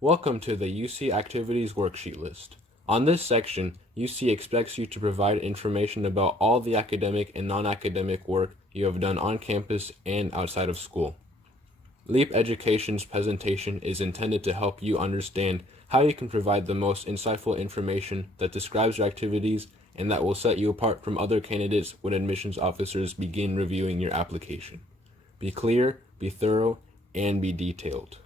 Welcome to the UC Activities Worksheet List. On this section, UC expects you to provide information about all the academic and non-academic work you have done on campus and outside of school. Leap Education's presentation is intended to help you understand how you can provide the most insightful information that describes your activities and that will set you apart from other candidates when admissions officers begin reviewing your application. Be clear, be thorough, and be detailed.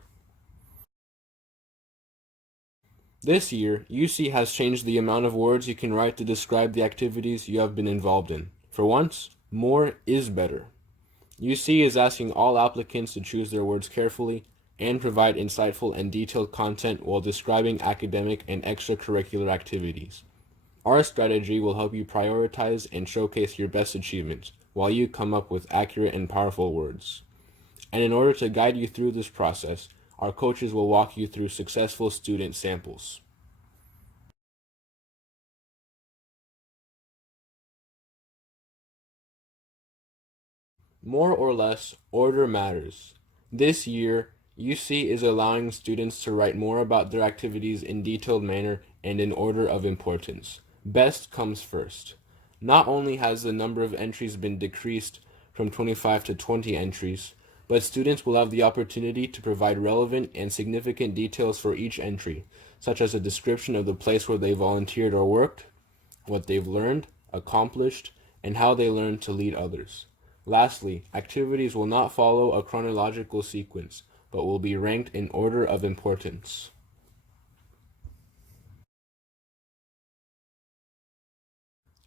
This year, UC has changed the amount of words you can write to describe the activities you have been involved in. For once, more is better. UC is asking all applicants to choose their words carefully and provide insightful and detailed content while describing academic and extracurricular activities. Our strategy will help you prioritize and showcase your best achievements while you come up with accurate and powerful words. And in order to guide you through this process, our coaches will walk you through successful student samples. More or less, order matters. This year, UC is allowing students to write more about their activities in detailed manner and in order of importance. Best comes first. Not only has the number of entries been decreased from 25 to 20 entries, but students will have the opportunity to provide relevant and significant details for each entry, such as a description of the place where they volunteered or worked, what they've learned, accomplished, and how they learned to lead others. Lastly, activities will not follow a chronological sequence, but will be ranked in order of importance.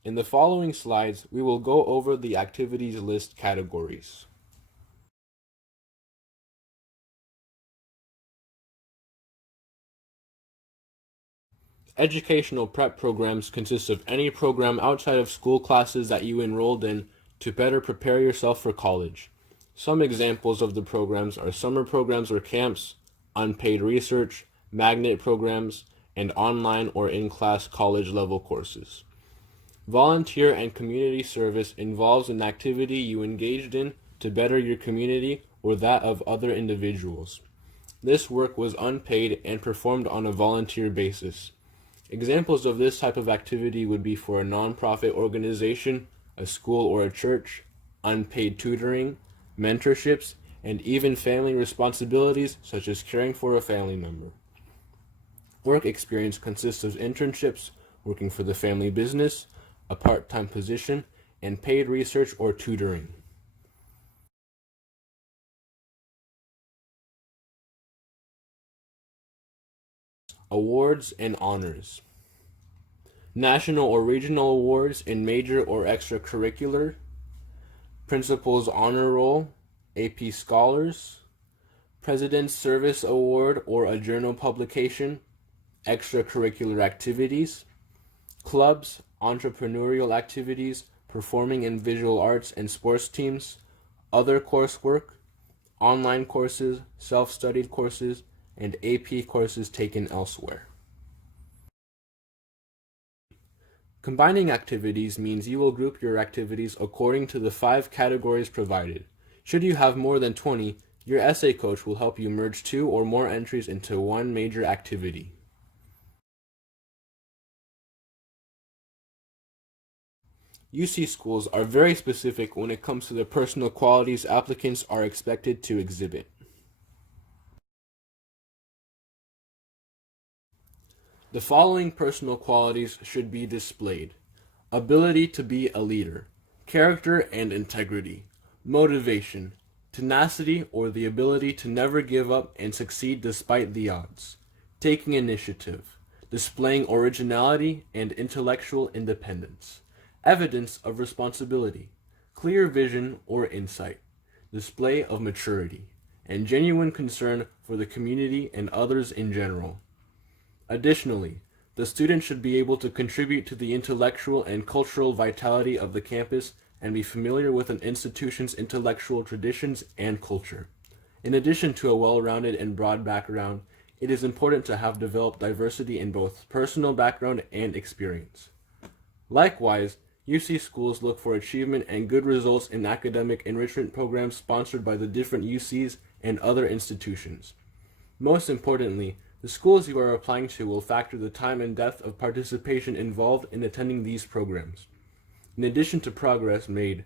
In the following slides, we will go over the activities list categories. Educational prep programs consist of any program outside of school classes that you enrolled in to better prepare yourself for college. Some examples of the programs are summer programs or camps, unpaid research, magnet programs, and online or in-class college level courses. Volunteer and community service involves an activity you engaged in to better your community or that of other individuals. This work was unpaid and performed on a volunteer basis. Examples of this type of activity would be for a nonprofit organization, a school or a church, unpaid tutoring, mentorships, and even family responsibilities such as caring for a family member. Work experience consists of internships, working for the family business, a part-time position, and paid research or tutoring. Awards and honors. National or regional awards in major or extracurricular, Principal's Honor Roll, AP Scholars, President's Service Award or a journal publication, extracurricular activities, clubs, entrepreneurial activities, performing and visual arts and sports teams, other coursework, online courses, self-studied courses, and AP courses taken elsewhere. Combining activities means you will group your activities according to the 5 categories provided. Should you have more than 20, your essay coach will help you merge 2 or more entries into one major activity. UC schools are very specific when it comes to the personal qualities applicants are expected to exhibit. The following personal qualities should be displayed: ability to be a leader, character and integrity, motivation, tenacity or the ability to never give up and succeed despite the odds, taking initiative, displaying originality and intellectual independence, evidence of responsibility, clear vision or insight, display of maturity, and genuine concern for the community and others in general. Additionally, the student should be able to contribute to the intellectual and cultural vitality of the campus and be familiar with an institution's intellectual traditions and culture. In addition to a well-rounded and broad background, it is important to have developed diversity in both personal background and experience. Likewise, UC schools look for achievement and good results in academic enrichment programs sponsored by the different UCs and other institutions. Most importantly, The schools you are applying to will factor the time and depth of participation involved in attending these programs. In addition to progress made,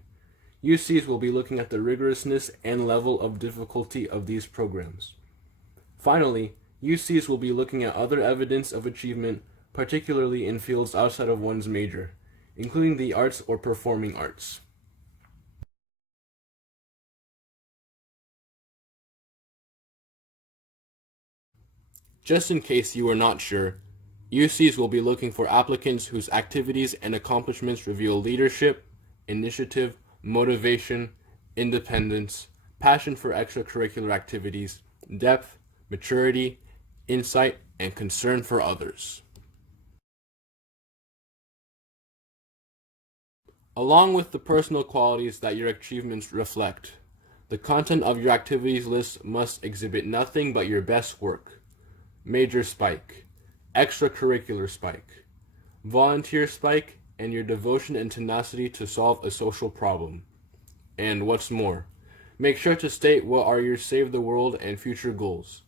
UCs will be looking at the rigorousness and level of difficulty of these programs. Finally, UCs will be looking at other evidence of achievement, particularly in fields outside of one's major, including the arts or performing arts. Just in case you are not sure, UCs will be looking for applicants whose activities and accomplishments reveal leadership, initiative, motivation, independence, passion for extracurricular activities, depth, maturity, insight, and concern for others. Along with the personal qualities that your achievements reflect, the content of your activities list must exhibit nothing but your best work. Major spike, extracurricular spike, volunteer spike, and your devotion and tenacity to solve a social problem. And what's more, make sure to state what are your save the world and future goals.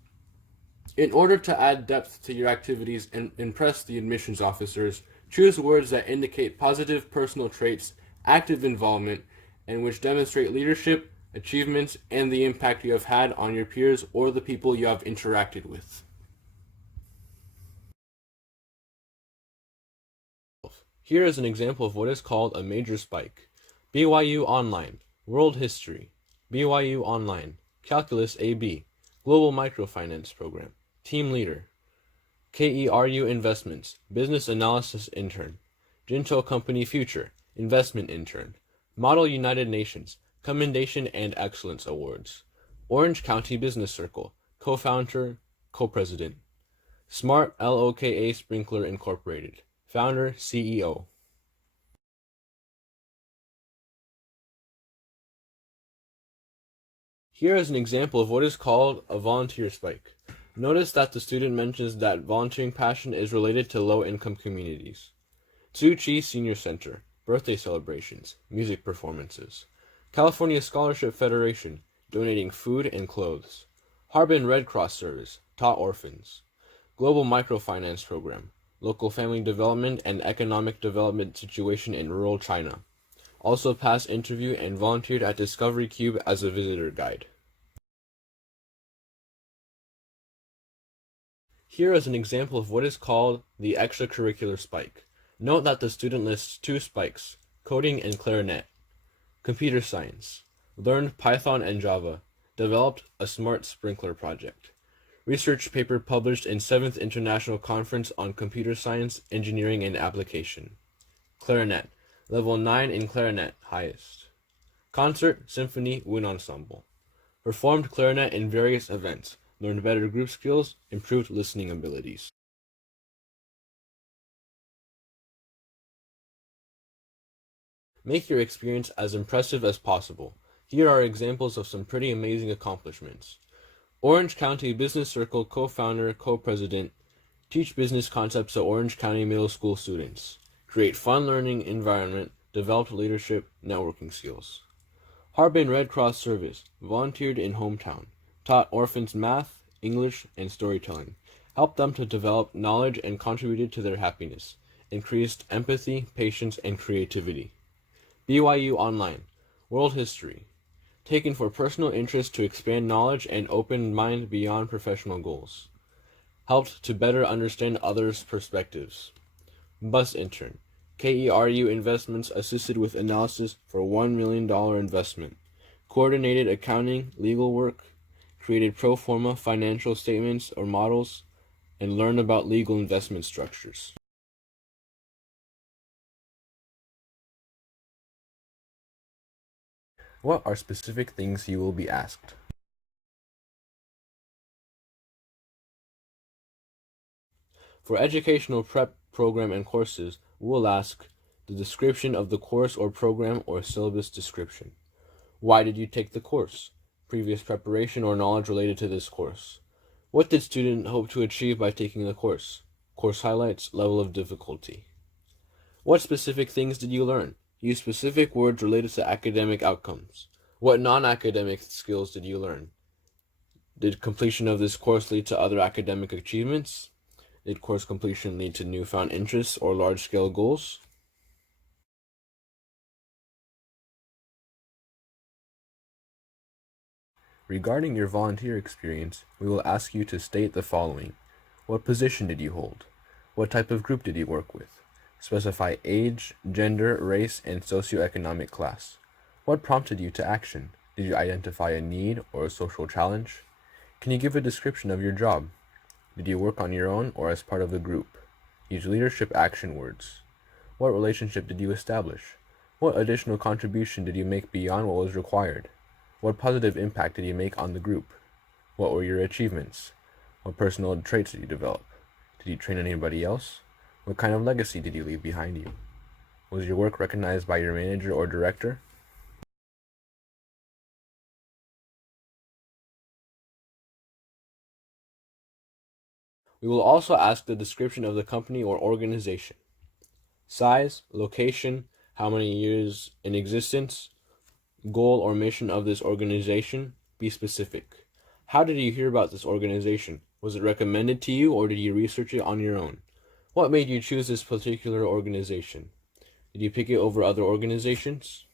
In order to add depth to your activities and impress the admissions officers, choose words that indicate positive personal traits, active involvement, and which demonstrate leadership, achievements, and the impact you have had on your peers or the people you have interacted with. Here is an example of what is called a major spike. BYU Online, World History. BYU Online, Calculus AB, Global Microfinance Program, Team Leader. KERU Investments, Business Analysis Intern. Jinto Company Future, Investment Intern. Model United Nations, Commendation and Excellence Awards. Orange County Business Circle, Co-Founder, Co-President. Smart LOKA Sprinkler Incorporated, Founder, CEO. Here is an example of what is called a volunteer spike. Notice that the student mentions that volunteering passion is related to low-income communities. Tzu Chi Senior Center, birthday celebrations, music performances. California Scholarship Federation, donating food and clothes. Harbin Red Cross Service, taught orphans. Global Microfinance Program, local family development and economic development situation in rural China. Also passed interview and volunteered at Discovery Cube as a visitor guide. Here is an example of what is called the extracurricular spike. Note that the student lists two spikes, coding and clarinet. Computer science, learned Python and Java, developed a smart sprinkler project. Research paper published in 7th International Conference on Computer Science, Engineering, and Application. Clarinet, level 9 in clarinet, highest. Concert, symphony, wind ensemble. Performed clarinet in various events, learned better group skills, improved listening abilities. Make your experience as impressive as possible. Here are examples of some pretty amazing accomplishments. Orange County Business Circle co-founder, co-president, teach business concepts to Orange County middle school students, create fun learning environment, developed leadership, networking skills. Harbin Red Cross Service, volunteered in hometown, taught orphans math, English, and storytelling, helped them to develop knowledge and contributed to their happiness, increased empathy, patience, and creativity. BYU Online, World History, taken for personal interest to expand knowledge and open mind beyond professional goals. Helped to better understand others' perspectives. Bus Intern, KERU Investments assisted with analysis for $1 million investment. Coordinated accounting, legal work, created pro forma financial statements or models, and learned about legal investment structures. What are specific things you will be asked? For educational prep program and courses, we will ask the description of the course or program or syllabus description. Why did you take the course? Previous preparation or knowledge related to this course. What did student hope to achieve by taking the course? Course highlights, level of difficulty. What specific things did you learn? Use specific words related to academic outcomes. What non-academic skills did you learn? Did completion of this course lead to other academic achievements? Did course completion lead to newfound interests or large-scale goals? Regarding your volunteer experience, we will ask you to state the following. What position did you hold? What type of group did you work with? Specify age, gender, race, and socioeconomic class. What prompted you to action? Did you identify a need or a social challenge? Can you give a description of your job? Did you work on your own or as part of the group? Use leadership action words. What relationship did you establish? What additional contribution did you make beyond what was required? What positive impact did you make on the group? What were your achievements? What personal traits did you develop? Did you train anybody else? What kind of legacy did you leave behind you? Was your work recognized by your manager or director? We will also ask the description of the company or organization. Size, location, how many years in existence, goal or mission of this organization, be specific. How did you hear about this organization? Was it recommended to you or did you research it on your own? What made you choose this particular organization? Did you pick it over other organizations?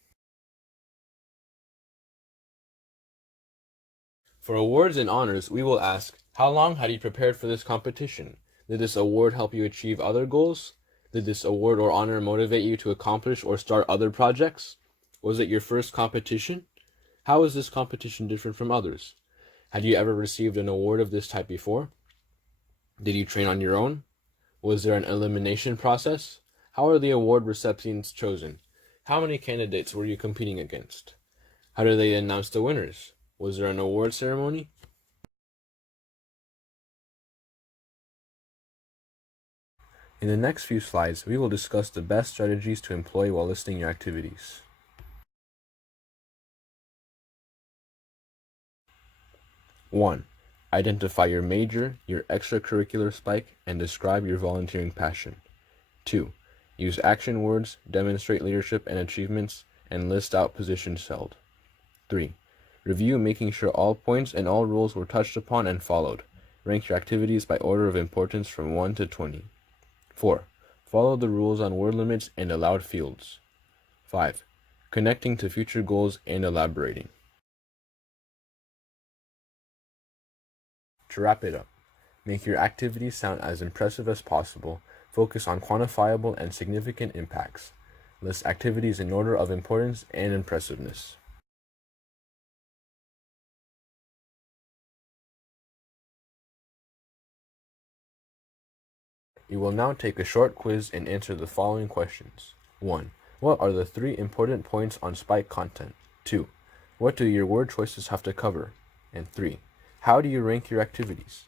For awards and honors, we will ask, how long had you prepared for this competition? Did this award help you achieve other goals? Did this award or honor motivate you to accomplish or start other projects? Was it your first competition? How is this competition different from others? Had you ever received an award of this type before? Did you train on your own? Was there an elimination process? How are the award recipients chosen? How many candidates were you competing against? How do they announce the winners? Was there an award ceremony? In the next few slides, we will discuss the best strategies to employ while listing your activities. One, identify your major, your extracurricular spike, and describe your volunteering passion. 2. Use action words, demonstrate leadership and achievements, and list out positions held. 3. Review making sure all points and all rules were touched upon and followed. Rank your activities by order of importance from 1 to 20. 4. Follow the rules on word limits and allowed fields. 5. Connecting to future goals and elaborating. To wrap it up, make your activities sound as impressive as possible. Focus on quantifiable and significant impacts. List activities in order of importance and impressiveness. You will now take a short quiz and answer the following questions. 1. What are the 3 important points on spike content? 2. What do your word choices have to cover? And 3. How do you rank your activities?